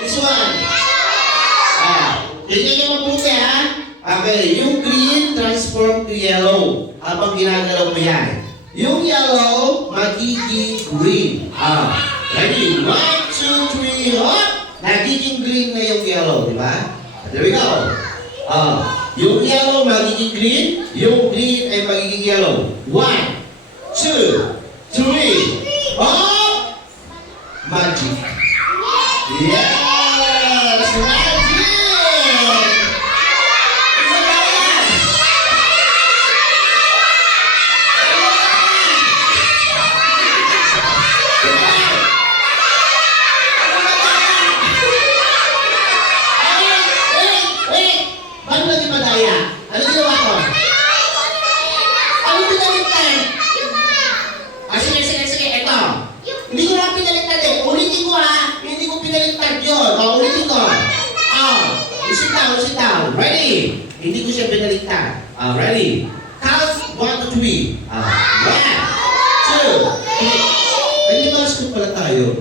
This one. Tingnan nyo mabuti ha. Okay, yung green transform to yellow. Habang ginagalaw mo yan. Yung yellow, magiging green. Ready? 1, 2, 3, hop! Nagiging green na yung yellow, di ba? There we go. Yung yellow magiging green, yung green ay magiging yellow. 1, 2, 3, hop! Magic. Yes! Magic! Ready? Hindi ko siya pinaliktad. Ready? Count 1 to 3. 1, 2, 3. Ay, may mga scoop pala tayo.